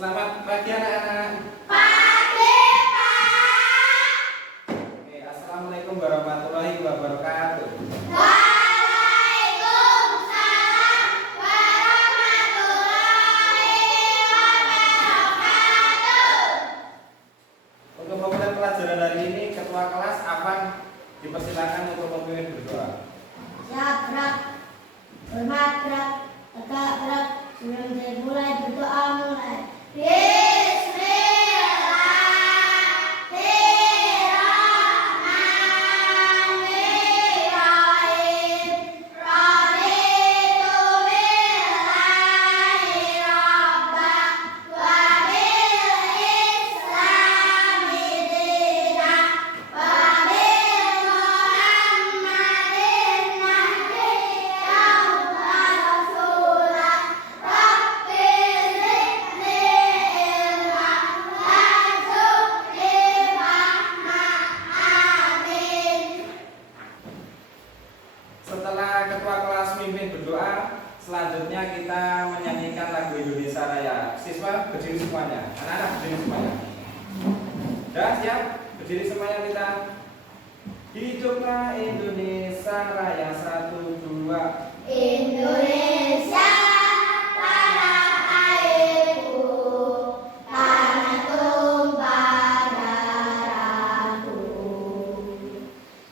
Selamat pagi anak-anak. Pagi, Pak. Oke, assalamualaikum warahmatullahi wabarakatuh. Waalaikumsalam warahmatullahi wabarakatuh. Untuk memulai pelajaran hari ini, Ketua Kelas Afan dipersilakan untuk memimpin berdoa. Siap, gerak. Hormat, gerak. Tegak, gerak. Sebelum dimulai berdoa, mulai. Bismillahirrahmanirrahim. Raditu billahi rabban wa bil islami dinan wa bil Muhammadin nabiyyan wa rasulan. Rabbi zidni ilman warzuqni fahman. Amin. Setelah Ketua Kelas mimpin berdoa, selanjutnya kita menyanyikan lagu Indonesia Raya. Siswa berdiri semuanya, anak-anak berdiri semuanya. Sudah siap? Berdiri semuanya kita. Hiduplah Indonesia Raya, 1, 2. Indonesia tanah airku, tanah tumpah darahku.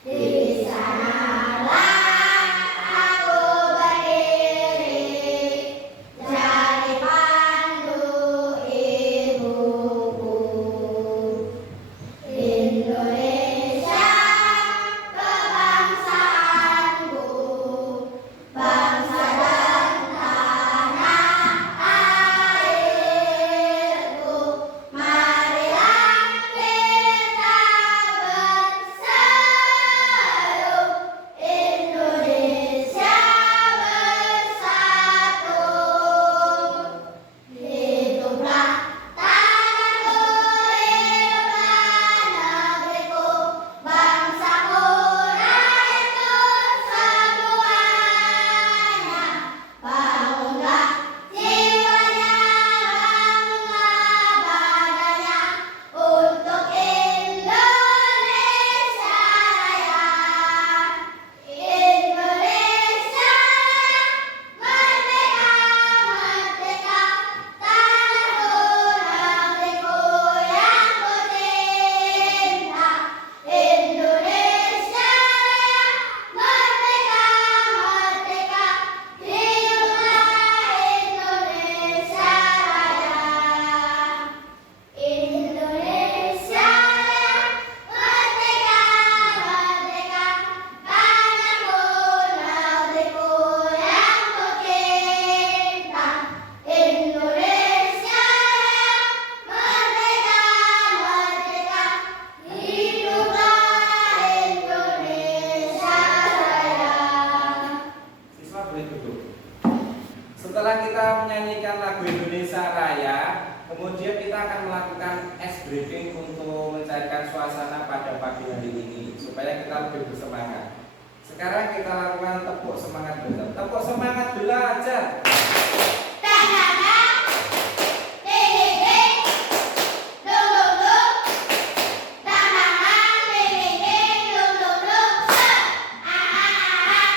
Di sanalah aku berdiri, jadi pandu ibuku. Indonesia kebangsaanku, bangsa dan tanah airku. Marilah kita berseru, Indonesia bersatu. Hiduplah tanahku, hiduplah negeriku, bangsaku, rakyatku semuanya. Bangunlah jiwanya, bangunlah badannya, untuk Indonesia Raya. Indonesia merdeka, merdeka, tanahku, negeriku yang kucinta. Indonesia Raya, merdeka, merdeka, hiduplah Indonesia Raya. Indonesia Raya, merdeka, merdeka, tanahku, negeriku yang kucinta. Indonesia Raya, merdeka, merdeka, hiduplah Indonesia Raya. Siswa boleh duduk. Setelah kita menyanyikan lagu Indonesia Raya, kemudian kita akan melakukan ice breaking untuk mencairkan suasana pada pagi hari ini supaya kita lebih bersemangat. Sekarang kita lakukan tepuk semangat belajar. Tepuk semangat belajar. Tanahnya, ding, dung dung dung. Tanahnya, ding, dung dung dung. Set. Semangat.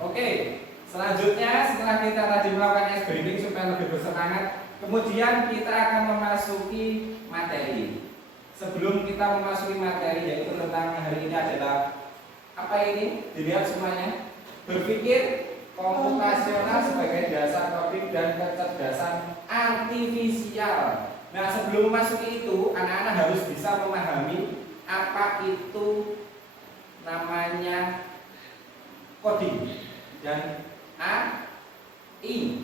Oke. Selanjutnya setelah kita tadi melakukan ice breaking supaya lebih bersemangat, kemudian kita akan memasuki materi. Sebelum kita memasuki materi, yaitu tentang hari ini adalah apa ini? Dilihat semuanya. Berpikir komputasional sebagai dasar topik dan kecerdasan artifisial. Nah, sebelum memasuki itu, anak-anak harus bisa memahami apa itu namanya coding dan AI.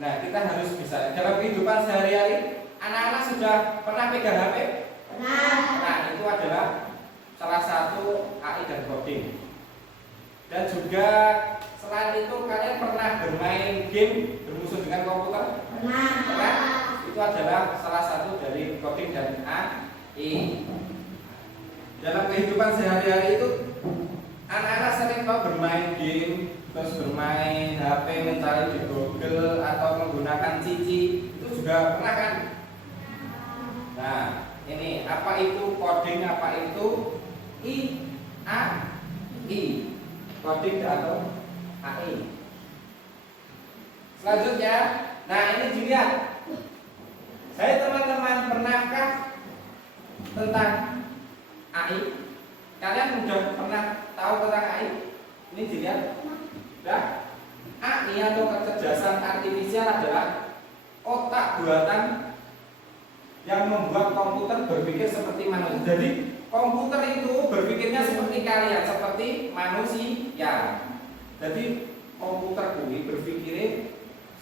Nah, kita harus bisa dalam kehidupan sehari-hari. Anak-anak sudah pernah pegang HP? Nah, itu adalah salah satu AI dan coding. Dan juga selain itu kalian pernah bermain game bermusuh dengan komputer? Pernah? Itu adalah salah satu dari coding dan AI. dalam kehidupan sehari-hari itu anak-anak sering kok bermain game, terus bermain HP, mencari di Google atau menggunakan Cici, itu juga pernah kan? Nah, ini apa itu coding, apa itu AI, coding atau AI. Selanjutnya, nah ini dilihat. Saya teman-teman pernahkah tentang AI? Kalian sudah pernah tahu tentang AI? Ini dilihat. Nah, AI atau kecerdasan artifisial adalah otak buatan yang membuat komputer berpikir seperti manusia. Jadi komputer itu berpikirnya seperti kalian, seperti manusia. Jadi komputer ini berpikirnya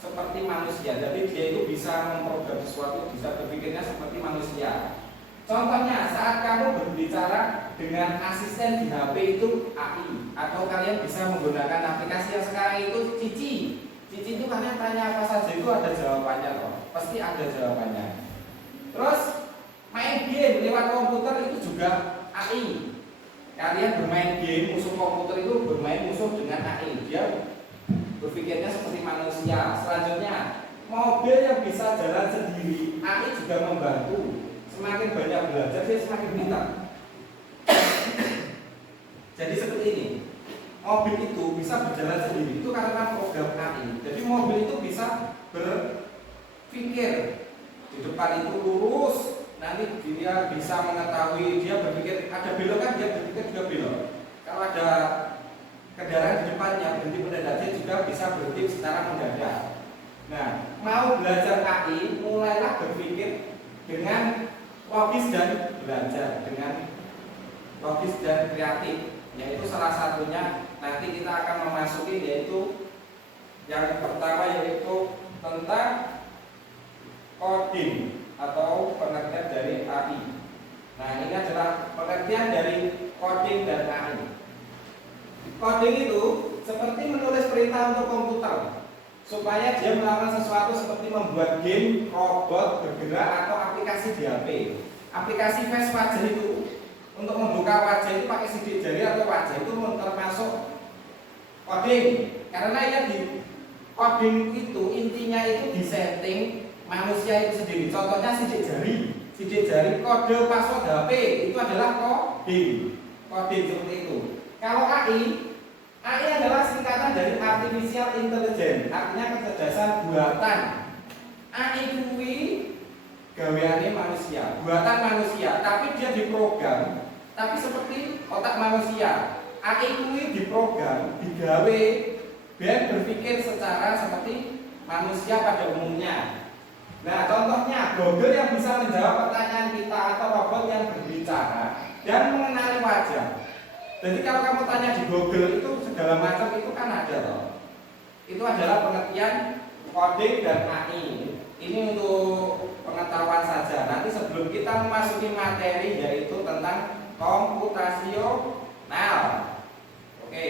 seperti manusia. Jadi dia itu bisa memprogram sesuatu, bisa berpikirnya seperti manusia. Contohnya saat kamu berbicara dengan asisten di HP itu AI, atau kalian bisa menggunakan aplikasi yang sekarang itu Cici. Cici itu kalian tanya apa saja itu ada jawabannya loh. Pasti ada jawabannya. Terus main game lewat komputer itu juga AI. Kalian bermain game, musuh komputer itu bermain musuh dengan AI. Dia berpikirnya seperti manusia. Selanjutnya, mobil yang bisa jalan sendiri, AI juga membantu. Semakin banyak belajar, dia semakin pintar. Jadi seperti ini. Mobil itu bisa berjalan sendiri itu karena program AI. Jadi mobil itu bisa berpikir di depan itu lurus, nanti dia bisa mengetahui, dia berpikir ada belokan, dia berpikir juga belok. Kalau ada kendaraan di depannya berhenti mendadak, dia juga bisa berhenti secara mendadak. Nah, mau belajar AI, mulailah berpikir dengan logis dan belajar dengan logis dan kreatif. Yaitu salah satunya nanti kita akan memasuki, yaitu yang pertama yaitu tentang coding atau pengertian dari AI. Nah, ini adalah pengertian dari coding dan AI. Coding itu seperti menulis perintah untuk komputer supaya dia melakukan sesuatu seperti membuat game, robot bergerak atau aplikasi di HP. Aplikasi face wajah itu untuk membuka wajah itu pakai sidik jari atau wajah itu termasuk coding. Karena ya di coding itu intinya itu disetting manusia itu sendiri. Contohnya sidik jari kode password HP itu adalah coding seperti itu. Kalau AI adalah singkatan dari artificial intelligence, artinya kecerdasan buatan. AI kuwi gaweane manusia, buatan manusia, tapi dia diprogram, tapi seperti otak manusia. AI kuwi diprogram, digawe biar berpikir secara seperti manusia pada umumnya. Nah, contohnya Google yang bisa menjawab pertanyaan kita atau robot yang berbicara dan mengenali wajah. Jadi kalau kamu tanya di Google itu segala macam itu kan ada loh. Itu adalah pengertian coding dan AI. Ini untuk pengetahuan saja. Nanti sebelum kita memasuki materi yaitu tentang komputasional. Oke.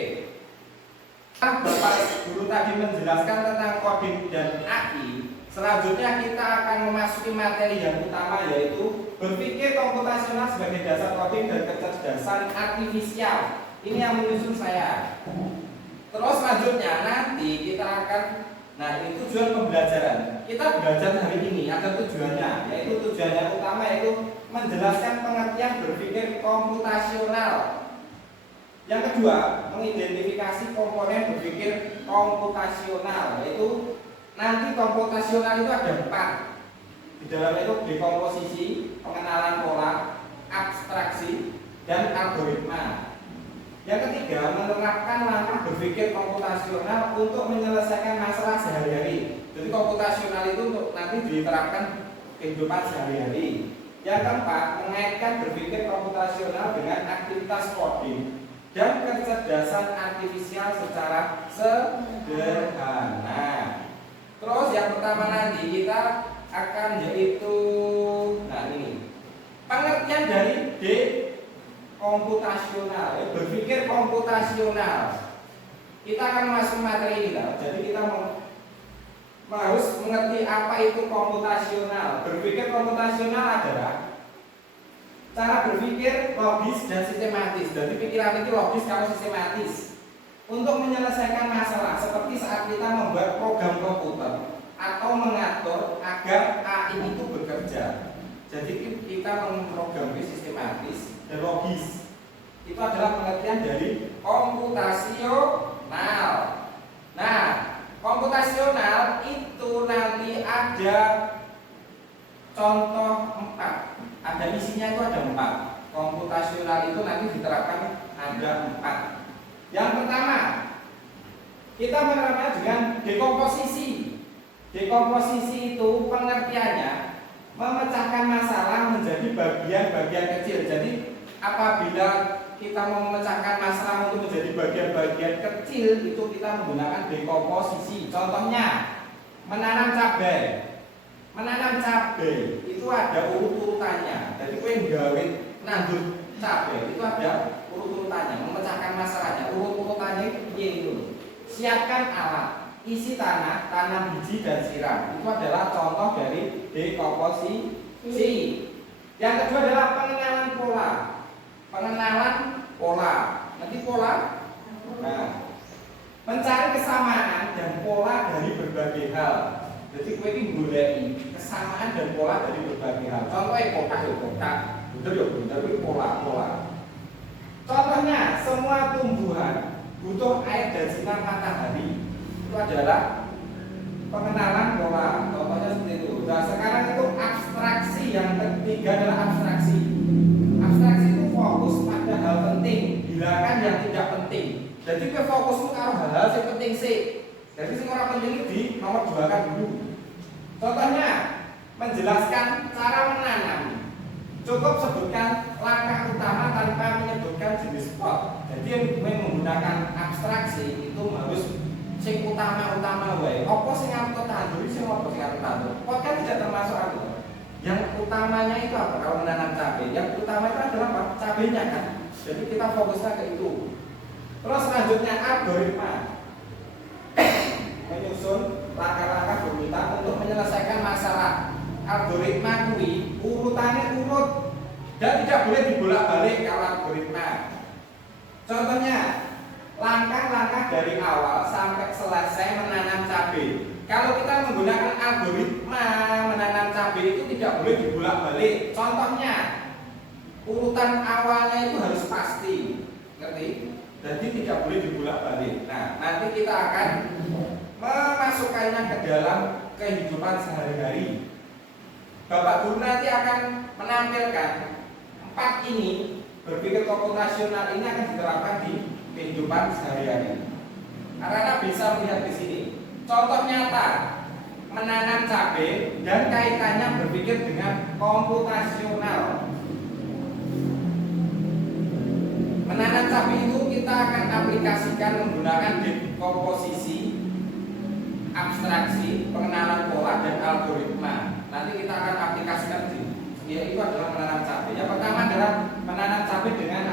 Bapak guru tadi menjelaskan tentang coding dan AI. Selanjutnya kita akan memasuki materi yang utama yaitu berpikir komputasional sebagai dasar coding dan kecerdasan artifisial. Ini yang menyusun saya. Terus selanjutnya nanti kita akan, nah ini tujuan pembelajaran. Kita belajar hari ini ada tujuannya, yaitu tujuan yang utama yaitu menjelaskan pengertian berpikir komputasional. Yang kedua, mengidentifikasi komponen berpikir komputasional, yaitu nanti komputasional itu ada 4. Di dalamnya itu dekomposisi, pengenalan pola, abstraksi, dan algoritma. Yang ketiga, menerapkan langkah berpikir komputasional untuk menyelesaikan masalah sehari-hari. Jadi komputasional itu untuk nanti diterapkan kehidupan sehari-hari. Yang keempat, mengaitkan berpikir komputasional dengan aktivitas coding dan kecerdasan artifisial secara sederhana. Terus yang pertama nanti kita akan yaitu, nah ini pengertian dari D komputasional, berpikir komputasional. Kita akan masuk materi ini lah. Jadi kita harus mengerti apa itu komputasional. Berpikir komputasional adalah Cara berpikir logis dan sistematis. Jadi pikiran itu logis kalau sistematis. Untuk menyelesaikan masalah seperti saat kita membuat program komputer atau mengatur agar AI itu bekerja. Jadi kita memprogram sistematis dan logis. Itu adalah pengertian dari komputasional. Nah, komputasional itu nanti ada contoh 4. Ada isinya itu ada 4. Komputasional itu nanti diterapkan ada 4. Yang pertama, kita menerapkan dengan dekomposisi. Dekomposisi itu pengertiannya memecahkan masalah menjadi bagian-bagian kecil. Jadi apabila kita memecahkan masalah untuk menjadi bagian-bagian kecil, itu kita menggunakan dekomposisi. Contohnya, menanam cabai. Menanam cabai itu ada urut-urutannya. Jadi kowe gawe nandur cabai itu ada urut-urutannya, memecahkan masalahnya. Urut-urutannya itu piye itu? Siapkan alat, isi tanah, tanam biji dan siram. Itu adalah contoh dari dekomposisi. Yang kedua adalah pengenalan pola. Pengenalan pola. Nanti pola. Nah, mencari kesamaan dan pola dari berbagai hal. Jadi kowe iki goleki kesamaan dan pola dari berbagai hal. Contohnya kotak ya kotak, bunder ya bunder, itu pola-pola. Contohnya, semua tumbuhan butuh air dan sinar matahari. Itu adalah pengenalan pola. Contohnya seperti itu. Nah, sekarang itu abstraksi. Yang ketiga adalah abstraksi. Abstraksi itu fokus pada hal penting, hilangkan yang tidak penting. Jadi kowe fokusmu karo hal-hal yang penting sih. Jadi sing ora penting itu di nomor 2 kan dulu. Contohnya, menjelaskan cara menanam. Cukup sebutkan langkah utama tanpa menyebutkan jenis pot. Jadi menggunakan abstraksi itu harus sing utama-utama wae. Apa sing arep tandur, sing apa sing arep tandur. Pot kan tidak termasuk aku. Yang utamanya itu apa? Kalau menanam cabai, yang utama itu adalah apa? Cabainya kan. Jadi kita fokusnya ke itu. Terus selanjutnya algoritma. Menyusun langkah-langkah berurutan untuk menyelesaikan masalah. Algoritma kuwi urutannya urut dan tidak boleh dibolak-balik kalau algoritma. Contohnya, langkah-langkah dari awal sampai selesai menanam cabai. Kalau kita menggunakan algoritma menanam cabai itu tidak boleh dibolak-balik. Contohnya, urutan awalnya itu harus pasti, ngerti? Jadi tidak boleh dibolak-balik. Nah, nanti kita akan memasukkannya ke dalam kehidupan sehari-hari. Bapak Guru nanti akan menampilkan 4 ini, berpikir komputasional ini akan diterapkan di kehidupan sehari-hari. Karena bisa melihat di sini contoh nyata menanam cabai dan kaitannya berpikir dengan komputasional. Menanam cabai itu kita akan aplikasikan menggunakan dekomposisi, abstraksi, pengenalan pola dan algoritma. Nanti kita akan aplikasikan itu adalah menanam cabai. Yang pertama adalah menanam cabai dengan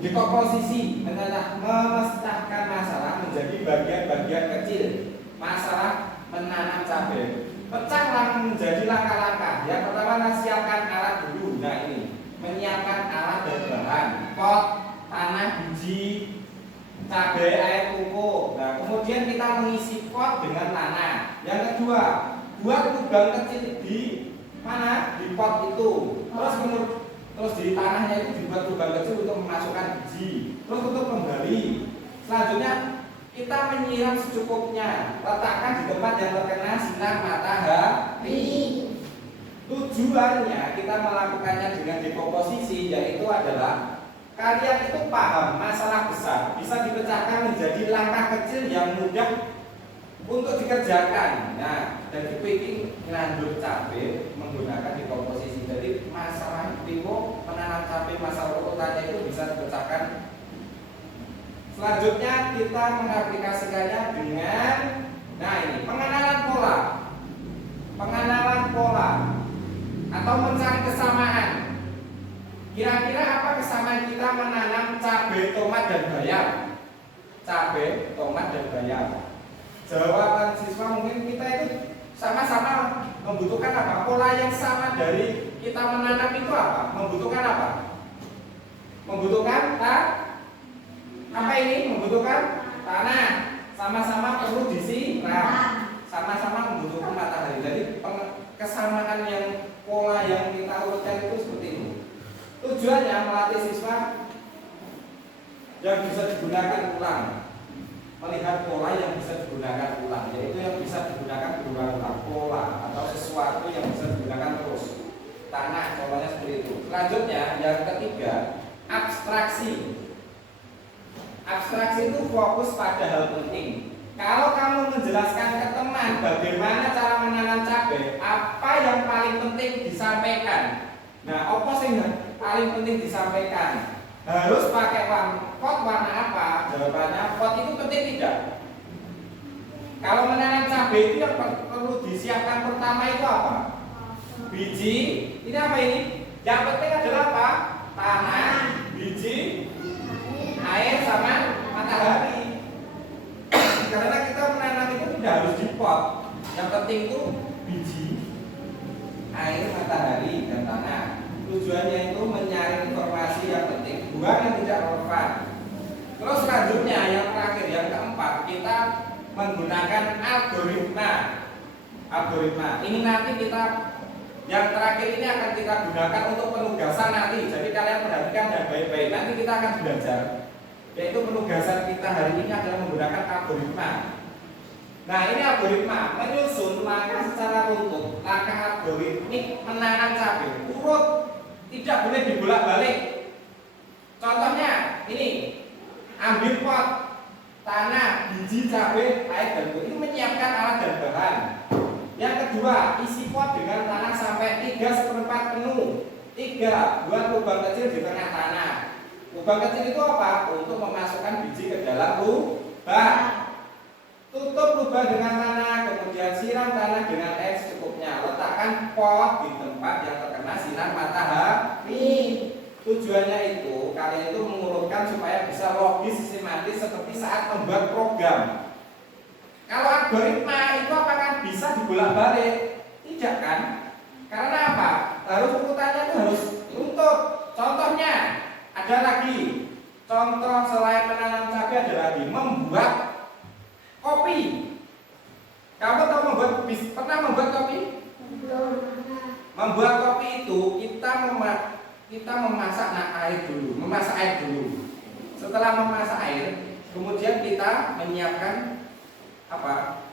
dekomposisi, memecahkan masalah menjadi bagian-bagian kecil. Masalah menanam cabai pecah menjadi langkah-langkah. Yang pertama adalah siapkan alat dulu. Nah ini, menyiapkan alat dan bahan, pot, tanah, biji, cabai, air pupuk. Nah, kemudian kita mengisi pot dengan tanah. Yang kedua, buat lubang kecil di mana? Di pot itu. Terus di tanahnya itu dibuat lubang kecil untuk memasukkan biji. Terus untuk kembali. Selanjutnya kita menyiram secukupnya. Letakkan di tempat yang terkena sinar matahari. Tujuannya kita melakukannya dengan dekomposisi, yaitu adalah kalian itu paham masalah besar bisa dipecahkan menjadi langkah kecil yang mudah untuk dikerjakan. Nah, dari ini nandur cabai menggunakan dekomposisi. Jadi masalah itu menanam cabai, masalah urutannya itu bisa dipecahkan. Selanjutnya kita mengaplikasikannya dengan, nah ini pengenalan pola. Pengenalan pola atau mencari kesamaan. Kira-kira apa kesamaan kita menanam cabai, tomat, dan bayam? Cabai, tomat, dan bayam. Jawaban siswa mungkin kita itu sama-sama membutuhkan apa? Pola yang sama dari kita menanam itu apa? Membutuhkan apa? Membutuhkan apa ini? Membutuhkan tanah. Sama-sama perlu disiram. Sama-sama membutuhkan matahari. Jadi kesamaan yang pola yang kita urutkan itu seperti itu. Tujuannya melatih siswa yang bisa digunakan ulang, melihat pola yang bisa digunakan ulang, yaitu yang bisa digunakan berulang-ulang, pola atau sesuatu yang bisa digunakan terus. Tanah, contohnya seperti itu. Selanjutnya yang ketiga, abstraksi. Abstraksi itu fokus pada hal penting. Kalau kamu menjelaskan ke teman bagaimana cara menanam cabai, apa yang paling penting disampaikan? Nah, apa sih paling penting disampaikan? Harus pakai pot warna apa? Jawabannya, pot itu penting tidak? Kalau menanam cabai itu yang perlu disiapkan pertama itu apa? Biji. Ini apa ini? Yang penting adalah apa? Tanah, biji, air sama matahari. Karena kita menanam itu tidak harus di pot. Yang penting itu biji, air, matahari, dan tanah. Tujuannya itu menyaring informasi yang penting, bukan yang tidak relevan. Terus selanjutnya yang terakhir, yang keempat, kita menggunakan algoritma. Algoritma ini nanti kita, yang terakhir ini akan kita gunakan untuk penugasan nanti. Jadi kalian perhatikan dan baik-baik. Nanti kita akan belajar, yaitu penugasan kita hari ini adalah menggunakan algoritma. Nah, ini algoritma menyusun langkah secara runtut, langkah algoritmik menanam cabai. Urut, tidak boleh dibolak-balik. Contohnya ini, ambil pot, tanah, biji cabai, air, dan ini menyiapkan alat dan bahan. Yang kedua, isi pot dengan tanah sampai 3/4 penuh. 3, buat lubang kecil di tengah tanah. Lubang kecil itu apa? Untuk memasukkan biji ke dalam lubang. Tutup lubang dengan tanah, kemudian siram tanah dengan air secukupnya. Letakkan pot di tempat yang terkena sinar matahari. Tujuannya itu, kalian itu mengurutkan supaya bisa logis, sistematis seperti saat membuat program. Kalau algoritma itu apakah bisa dibolak-balik? Tidak kan? Karena apa? Harus urutannya itu harus runtut. Contohnya ada lagi. Contoh selain menanam cabai ada lagi membuat kopi. Kamu tahu pernah membuat kopi? Membuat kopi itu kita memasak air dulu, memasak air dulu. Setelah memasak air, kemudian kita menyiapkan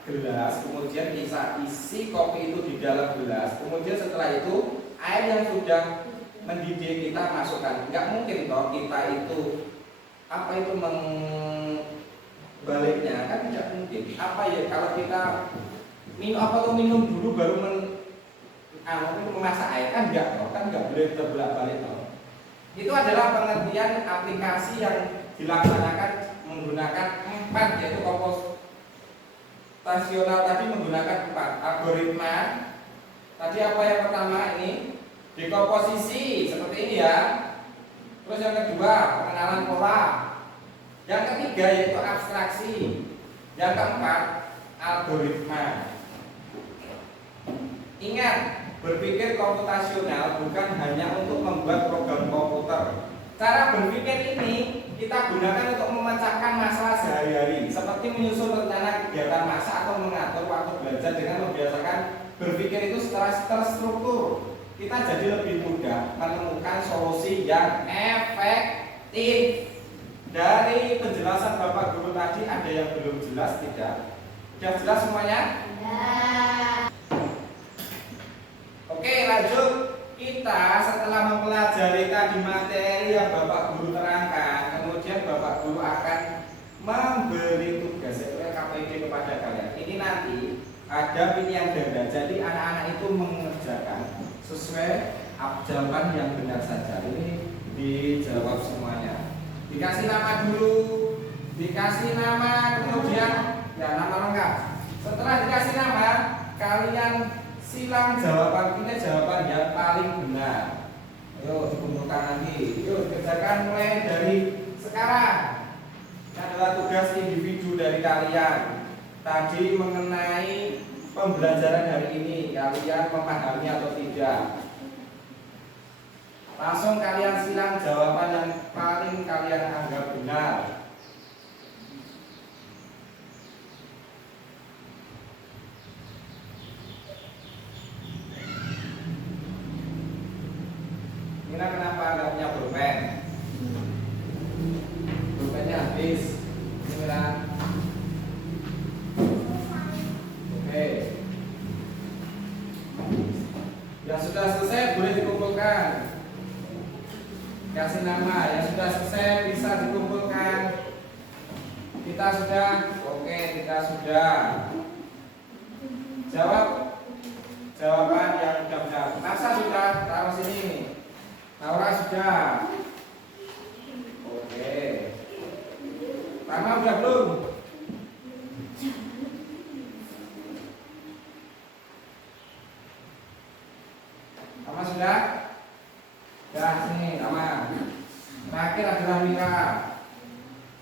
gelas, kemudian kita isi kopi itu di dalam gelas. Kemudian setelah itu air yang sudah mendidih kita masukkan. Enggak mungkin toh kita itu baliknya kan tidak mungkin. Kalau kita minum dulu baru memasak air kan enggak toh, kan enggak boleh terbolak-balik toh. Itu adalah pengertian aplikasi yang dilaksanakan menggunakan 4, yaitu kompostasional tadi menggunakan 4 algoritma. Tadi apa yang pertama ini? Dekomposisi seperti ini ya. Terus yang kedua pengenalan pola. Yang ketiga yaitu abstraksi. Yang keempat algoritma. Ingat, berpikir komputasional bukan hanya untuk membuat program komputer. Cara berpikir ini kita gunakan untuk memecahkan masalah sehari-hari, seperti menyusun rencana kegiatan masa atau mengatur waktu belajar dengan membiasakan berpikir itu secara terstruktur. Kita jadi lebih mudah menemukan solusi yang efektif. Dari penjelasan Bapak Guru tadi ada yang belum jelas tidak? Sudah jelas semuanya? Ya. Oke, lanjut. Kita setelah mempelajari tadi materi yang Bapak Guru terangkan, kemudian Bapak Guru akan memberi tugas KPD kepada kalian. Ini nanti ada pilihan ganda. Jadi anak-anak itu mengerjakan sesuai jawaban yang benar saja. Ini dijawab semuanya. Dikasih nama dulu, dikasih nama, kemudian ya nama lengkap. Setelah dikasih nama, kalian silang jawaban, ini jawaban yang paling benar. Ayo dikumpulkan lagi. Yuk kerjakan mulai dari sekarang. Ini adalah tugas individu dari kalian. Tadi mengenai pembelajaran hari ini, kalian memahami atau tidak? Langsung kalian silang jawaban yang paling kalian anggap benar. Mira kenapa nggak punya pulpen? Pulpennya habis. Mira. Oke. Yang sudah selesai boleh dikumpulkan. Kasih nama. Yang sudah selesai bisa dikumpulkan. Kita sudah. Oke, kita sudah. Jawab. Jawaban yang sudah benar. Nasa sudah. Taruh sini. Laura sudah. Oke. Tama udah belum? Tama sudah? Ya, sini Tama. Terakhir adalah Mira.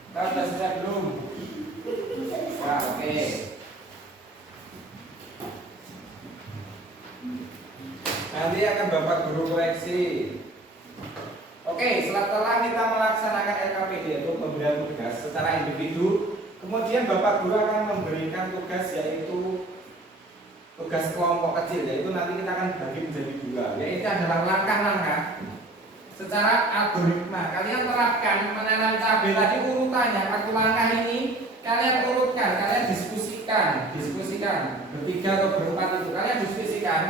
Kita sudah selesai belum? Ya, oke. Nanti akan Bapak Guru koreksi. Oke, setelah kita melaksanakan LKPD yaitu pemberian tugas secara individu, kemudian Bapak Guru akan memberikan tugas yaitu tugas kelompok kecil, yaitu nanti kita akan bagi menjadi dua, yaitu adalah langkah-langkah secara algoritma. Kalian terapkan menanam cabai tadi urutannya, waktu langkah ini kalian urutkan, kalian diskusikan bertiga atau berempat itu kalian diskusikan,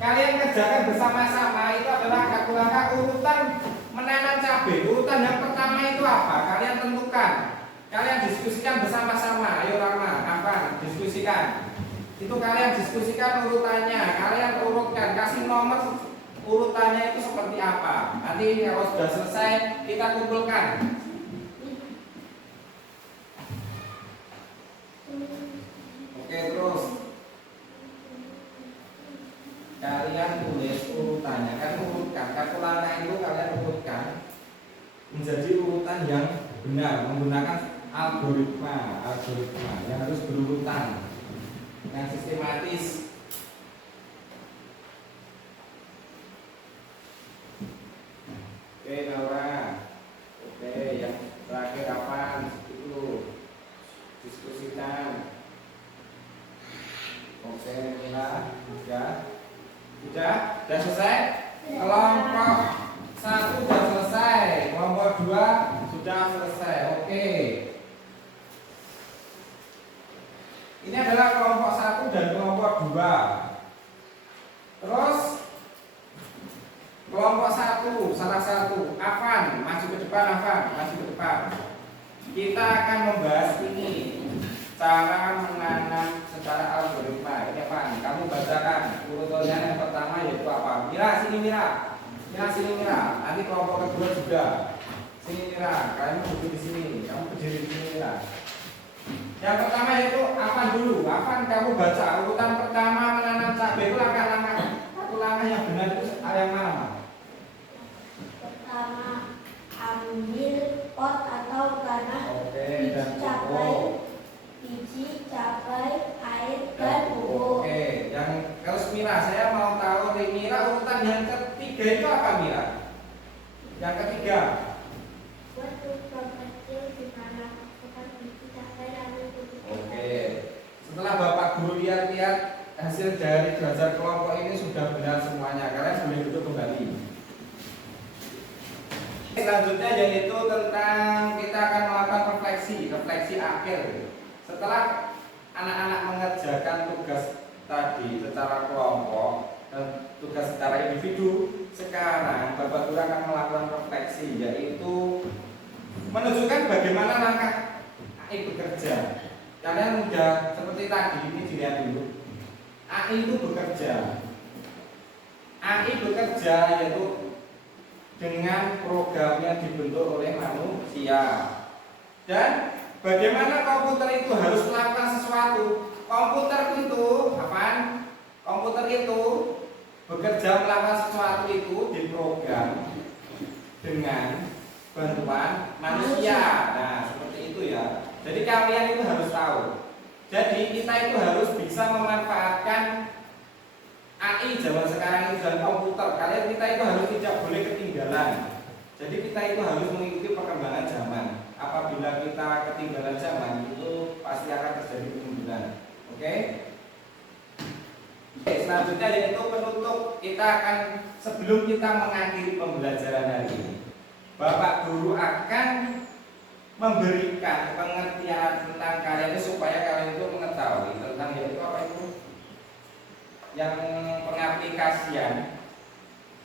kalian kerjakan bersama-sama. Itu adalah langkah-langkah urutan menanam cabai. Urutan yang pertama itu apa? Kalian tentukan. Kalian diskusikan bersama-sama. Ayo Rama, apa? Diskusikan. Itu kalian diskusikan urutannya. Kalian urutkan, kasih nomor urutannya itu seperti apa. Nanti kalau sudah selesai kita kumpulkan. Oke, terus kalian tulis urutannya, kan urutkan. Kartu langkah itu kalian urutkan menjadi urutan yang benar menggunakan algoritma yang harus berurutan, yang sistematis. Oke, Laura. Oke, yang terakhir apa? Itu diskusikan. Oke, Mila, sudah selesai. Kelompok 1 sudah selesai, kelompok 2 sudah selesai. Oke. Ini adalah kelompok 1 dan kelompok 2. Terus kelompok 1, salah satu, Afan, maju ke depan, Afan, maju ke depan. Kita akan membahas ini, cara menanam secara algoritma. Ini Afan, kamu bacakan urutannya. Yang pertama yaitu apa? Mira, sini Mira. Mira, sini Mira. Nanti kelompok kedua juga. Sini Mira, kalian duduk di sini. Kamu berdiri di sini Mira. Yang pertama yaitu Afan dulu. Afan, kamu baca urutan pertama menanam cabai itu langkah-langkah. Satu langkah yang benar itu yang mana? Pertama, ambil pot atau tanah, Oke, dan biji cabai, air dan pupuk. Oke, yang terus Mira, saya mau tahu dari Mira urutan yang ketiga itu apa Mira? Yang ketiga. Buat lubang kecil di mana masukkan biji cabai lalu pupuk. Oke. Setelah Bapak Guru lihat-lihat hasil dari belajar kelompok ini sudah benar semuanya, kalian boleh duduk kembali. Selanjutnya yaitu tentang kita akan melakukan refleksi akhir. Setelah anak-anak mengerjakan tugas tadi secara kelompok dan tugas secara individu, sekarang Bapak Guru akan melakukan refleksi, yaitu menunjukkan bagaimana langkah AI bekerja. Kalian sudah seperti tadi, ini dilihat dulu. AI itu bekerja. AI bekerja yaitu dengan program yang dibentuk oleh manusia. Dan bagaimana komputer itu harus melakukan sesuatu? Komputer itu, apaan? Komputer itu bekerja melakukan sesuatu itu diprogram dengan bantuan manusia. Nah, seperti itu ya. Jadi kalian itu harus tahu. Jadi kita itu harus bisa memanfaatkan AI zaman sekarang itu dan komputer. Kita itu harus tidak boleh ketinggalan. ketinggalan. Jadi kita itu harus mengikuti perkembangan zaman. Apabila kita ketinggalan zaman, itu pasti akan terjadi kemunduran. Oke? Oke, selanjutnya yaitu penutup. Kita akan, sebelum kita mengakhiri pembelajaran hari ini, Bapak Guru akan memberikan pengertian tentang kalian itu supaya kalian itu mengetahui tentang yaitu apa itu yang pengaplikasian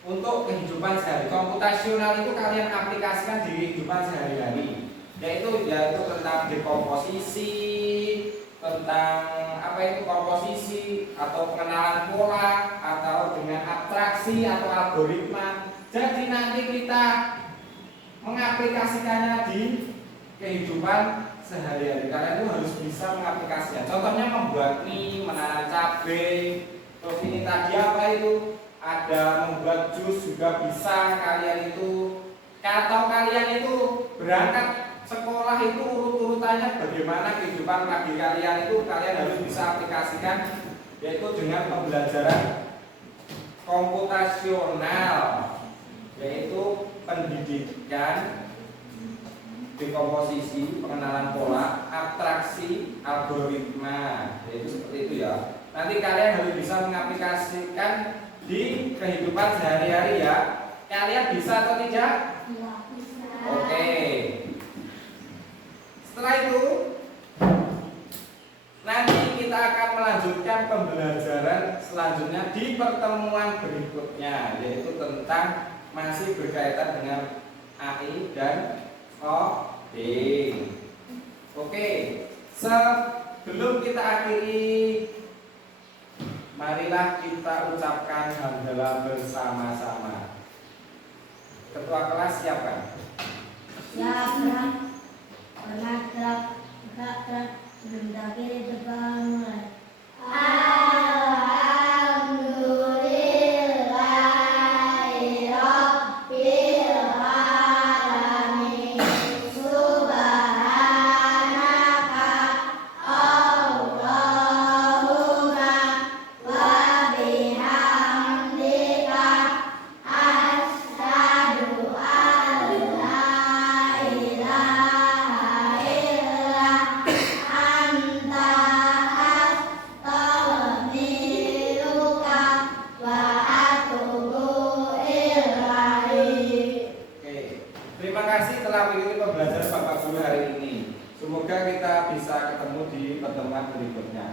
untuk kehidupan sehari. Komputasional itu kalian aplikasikan di kehidupan sehari-hari, yaitu tentang dekomposisi, tentang apa itu komposisi atau pengenalan pola atau dengan abstraksi atau algoritma. Jadi nanti kita mengaplikasikannya di kehidupan sehari-hari. Kalian itu harus bisa mengaplikasikan. Contohnya membuat mie, menanam cabai. Terus ini tadi apa itu? Ada membuat jus juga bisa. Kalian itu, atau kalian itu berangkat sekolah itu urut-urutannya bagaimana kehidupan pagi kalian itu kalian harus bisa aplikasikan, yaitu dengan pembelajaran komputasional, yaitu pendidikan, dekomposisi, pengenalan pola, abstraksi, algoritma, yaitu seperti itu ya. Nanti kalian harus bisa mengaplikasikan di kehidupan sehari-hari ya. Kalian bisa atau tidak? Bisa. Oke. Setelah itu nanti kita akan melanjutkan pembelajaran selanjutnya di pertemuan berikutnya, yaitu tentang masih berkaitan dengan AI dan coding. Oke, sebelum kita akhiri, marilah kita ucapkan hamdalah bersama-sama. Ketua kelas siapa? Siap. Pernah gerak, sebelum akhir depan mulai. Alhamdulillahirabbil alamin. Subhanaka Allahumma wa bihamdika asyhadu an la ilaha illa anta astaghfiruka wa atubu ilaik. Oke, terima kasih telah mengikuti pembelajaran Bapak Guru hari ini. Semoga kita bisa ketemu di pertemuan berikutnya.